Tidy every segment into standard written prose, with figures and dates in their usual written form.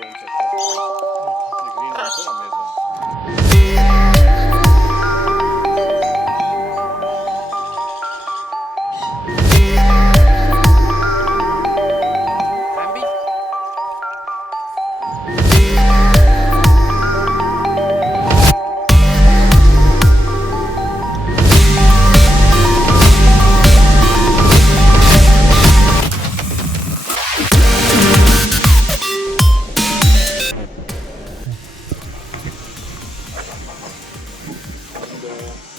don't check it. The green ones are amazing.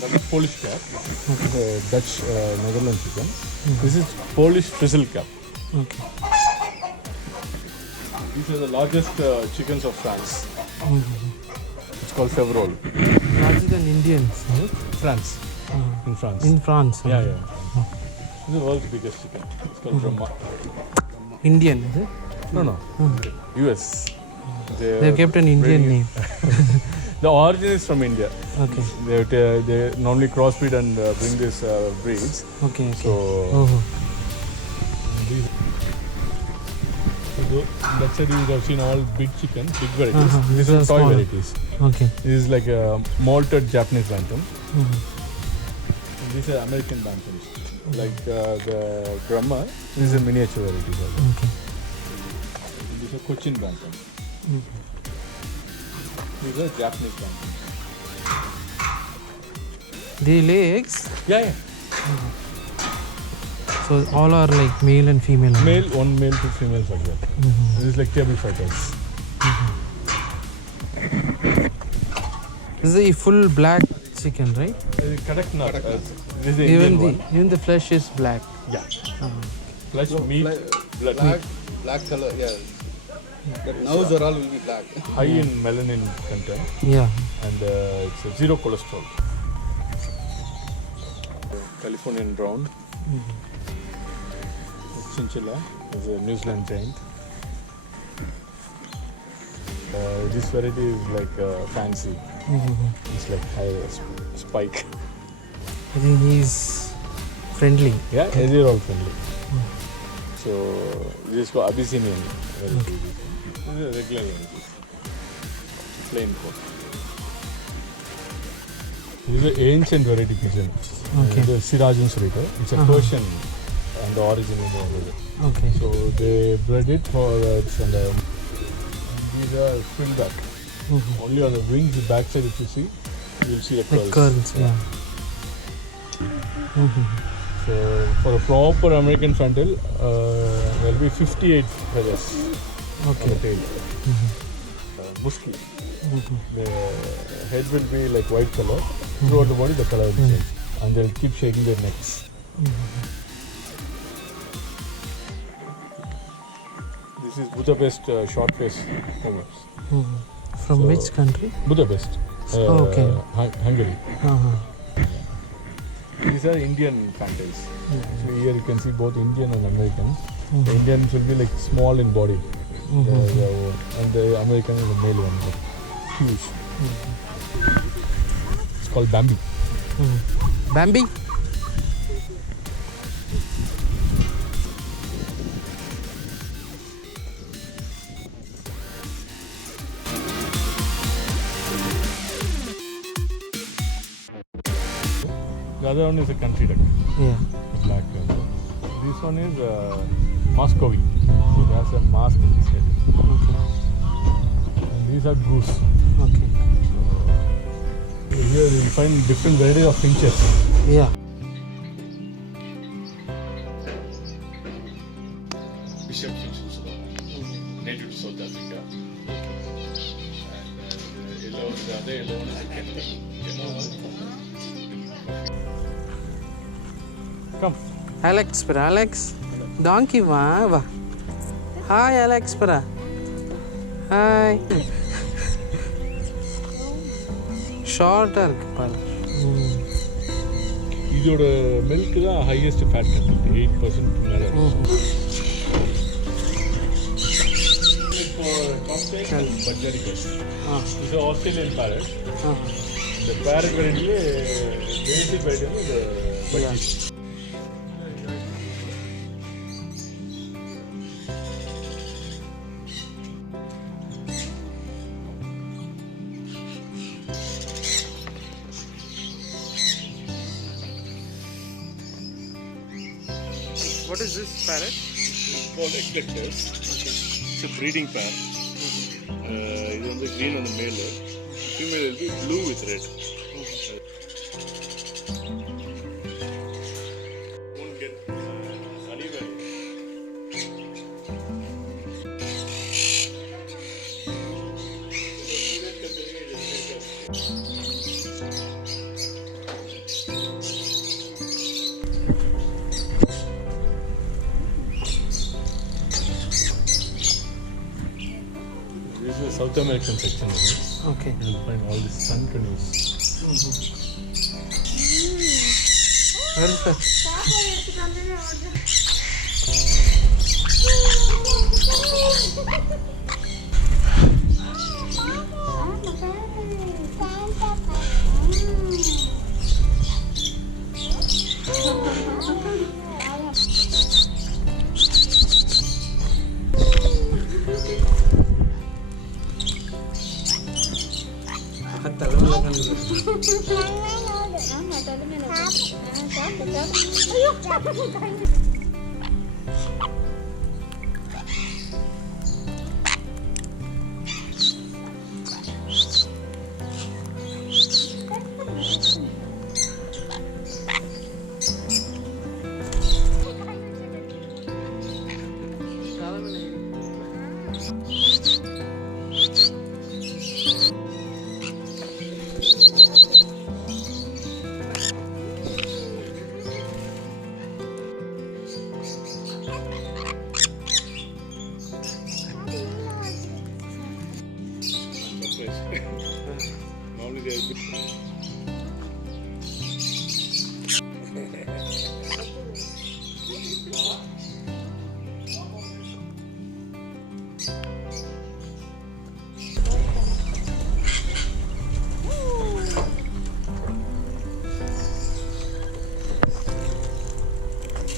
That is Polish cap, Dutch Netherlands chicken. This is Polish frizzle cap. Okay. These are the largest chickens of France. It's called Fevrol. Larger than Indians, right? France. In France. In France. Yeah. This is the world's biggest chicken. It's called Brahma. Indian, is it? No. US. They've kept an Indian name. The origin is from India. Okay. They normally crossbreed and bring these breeds. Okay. So, that side you have seen all big chicken, big varieties. These are toy varieties. Okay. This is like a malted Japanese bantam. And these are American bantams. Like the Brahma, this is a miniature variety. Okay. These are Cochin bantams. These are Japanese bantams. They lay eggs? Yeah. So all are like male and female? Male, one male, two females like that. This is like table fighters. This is a full black chicken, right? Correct, not. This is the Indian one. Even the flesh is black. Yeah. Flesh, meat, blood. Black color, yeah. The nose or all will be black. High in melanin content. Yeah. And it's zero cholesterol. Californian brown. Chinchilla is a New Zealand giant. This variety is like fancy. It's like high spike. I think he's friendly. Yeah, they're all friendly. So this is called Abyssinian variety. This is a regular variety. Plain coat. This is an ancient variety pigeon. Okay. The Sirajan Surita. It's a Persian and the origin is over. Okay. So they bred it for its and these are filled back. Only on the wings, the backside if you see, you will see the curls. The curls, yeah. So for a proper American frontal, there will be 58 feathers on the tail. Musky. The head will be like white color. Throughout the body, the color will change. And they'll keep shaking their necks. This is Budapest short-faced homers. From which country? Budapest. Okay. Hungary. These are Indian fantails. So here you can see both Indian and American. The Indians will be like small in body. And the American is the male one. Like huge. It's called Bambi. Bambi? The other one is a country duck. Yeah. Black. This one is Muscovy. So it has a mask in its head. Okay. And these are goose. Okay. Here you find different varieties of finches. Yeah. Bishop finches, native to South Africa. And the other yellow one is a Kentucky. Come. Alex, para Alex. Donkey, va. Hi, Alex, para. Hi. Short pal. இதோட milk தான் highest fat content, 8% மேல. For cocktail, but very good. This is Australian parrot. The parrot variety, basic variety is the budgie. What is this parrot? It's called eclectus. Okay. It's a breeding pair. This is the green on the male. Female will be blue with red. Won't get aviary. This is the South American section of this. Okay. You will find all these sun canoes. Where is that? Normally they are good.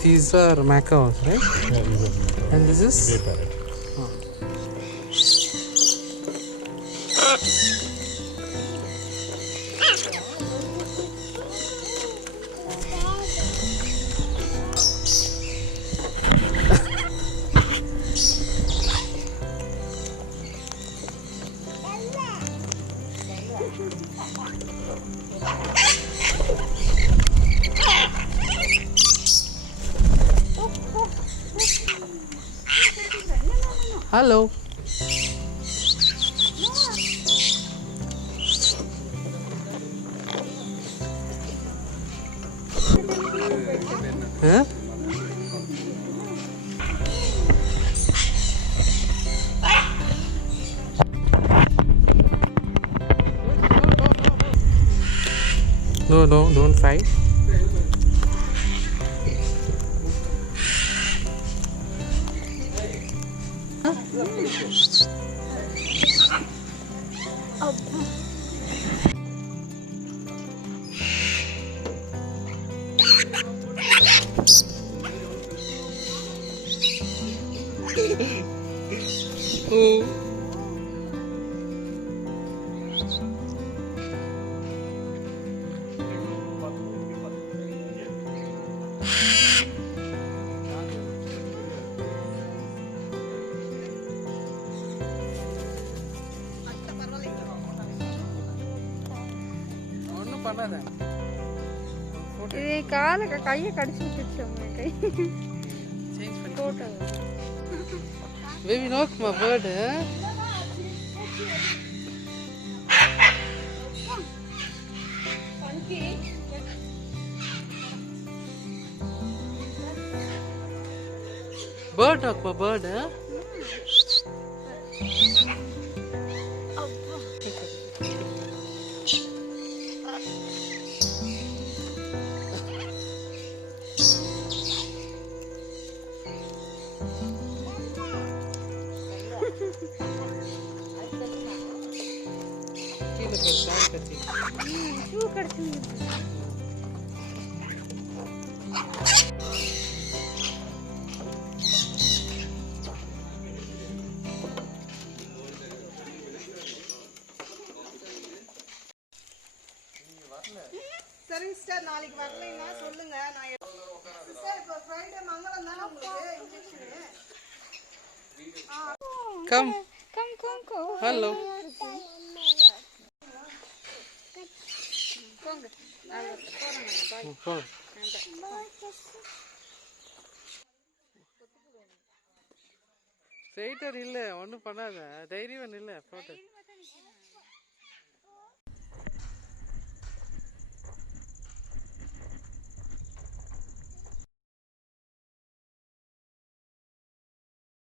These are macaws, right? Yeah, these are good. And this is? Grey parrot. Hello. Huh? No, don't fight. Oh. ஒன்றும் பண்ணாத. இது காலை கையை கடிச்சு விட்டுச்சு உங்க கை. Change பண்ணி photo. Baby, look, my bird. Bird, look, my bird. Shoe கடிச்சு. சரிங்க சிஸ்டர், நாளைக்கு வரலைன்னா சொல்லுங்க. நான் சிஸ்டர் இப்போ ஃப்ரைடே மங்களம் தான். Come. Come. Hello. போங்க போறோம் Come. ஸ்ட்ரெயிட்டர் இல்லை ஒன்றும் பண்ணாத தைரியம் இல்லை போட்டு